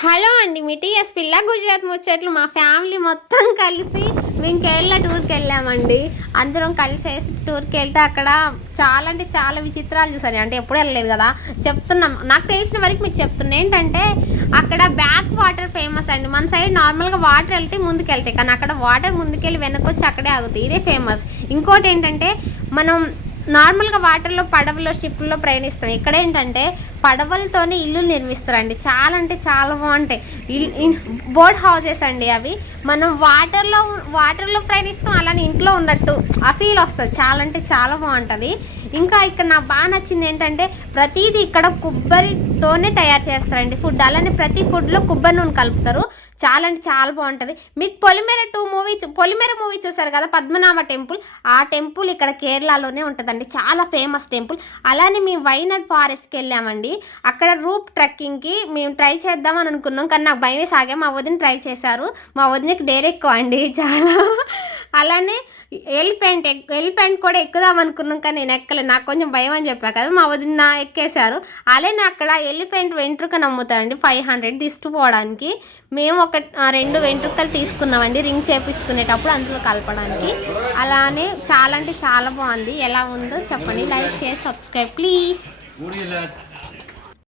Hello అండి మీ TS పిల్ల గుజరాత్ ముచ్చట్లు మా ఫ్యామిలీ మొత్తం కలిసి మేము కేరళ టూర్కి వెళ్ళామండి అందరం కలిసేసి టూర్కి వెళ్తే అక్కడ చాలా అంటే చాలా విచిత్రాలు చూసాను అంటే ఎప్పుడు వెళ్ళలేదు కదా చెప్తున్నాం. నాకు తెలిసిన వరకు మీకు చెప్తున్నా. ఏంటంటే అక్కడ బ్యాక్ వాటర్ ఫేమస్ అండి. మన సైడ్ నార్మల్గా వాటర్ వెళ్తే ముందుకు వెళ్తాయి కానీ అక్కడ వాటర్ ముందుకెళ్ళి వెనకొచ్చి అక్కడే ఆగుతాయి. ఇదే ఫేమస్. ఇంకోటి ఏంటంటే మనం నార్మల్గా వాటర్లో పడవలో షిప్లో ప్రయాణిస్తాం. ఇక్కడ ఏంటంటే పడవలతోనే ఇల్లు నిర్మిస్తారండి. చాలా అంటే చాలా బాగుంటాయి. ఇల్ బోర్డ్ హౌసెస్ అండి అవి. మనం వాటర్లో వాటర్లో ప్రయాణిస్తాం అలానే ఇంట్లో ఉన్నట్టు ఆ ఫీల్ వస్తుంది. చాలా అంటే చాలా బాగుంటుంది. ఇంకా ఇక్కడ నాకు బాగా నచ్చింది ఏంటంటే ప్రతిదీ ఇక్కడ కొబ్బరితోనే తయారు చేస్తారండి ఫుడ్. అలానే ప్రతి ఫుడ్లో కొబ్బరి నూనె కలుపుతారు. చాలా అంటే చాలా బాగుంటుంది. మీకు Polimera two movie Polimera movie చూసారు కదా? పద్మనాభ టెంపుల్. ఆ టెంపుల్ ఇక్కడ కేరళలోనే ఉంటుందండి. చాలా ఫేమస్ టెంపుల్. అలానే మేము వైనాడ్ ఫారెస్ట్కి వెళ్ళామండి. అక్కడ రూప్ ట్రెక్కింగ్కి మేము ట్రై చేద్దామని అనుకున్నాం. కానీ నాకు భయం సాగా మా వదిన ట్రై చేశారు. మా వదినకి డేర్ ఎక్కువ అండి. చాలా. అలానే ఎలిఫెంట్ ఎలిఫెంట్ కూడా ఎక్కుదాం అనుకున్నాం కానీ నేను ఎక్కలేదు నాకు కొంచెం భయం అని చెప్పా కదా మా వదిన ఎక్కేశారు. అలానే అక్కడ ఎలిఫెంట్ వెంట్రుక నమ్ముతారండి ఫైవ్ హండ్రెడ్ తీసుకుపోవడానికి. మేము ఒక రెండు వెంట్రుకలు తీసుకున్నామండి రింగ్ చేపించుకునేటప్పుడు అందులో కలపడానికి. అలానే చాలా అంటే చాలా బాగుంది. ఎలా ఉందో చెప్పండి. లైక్ చేసి సబ్స్క్రైబ్ ప్లీజ్.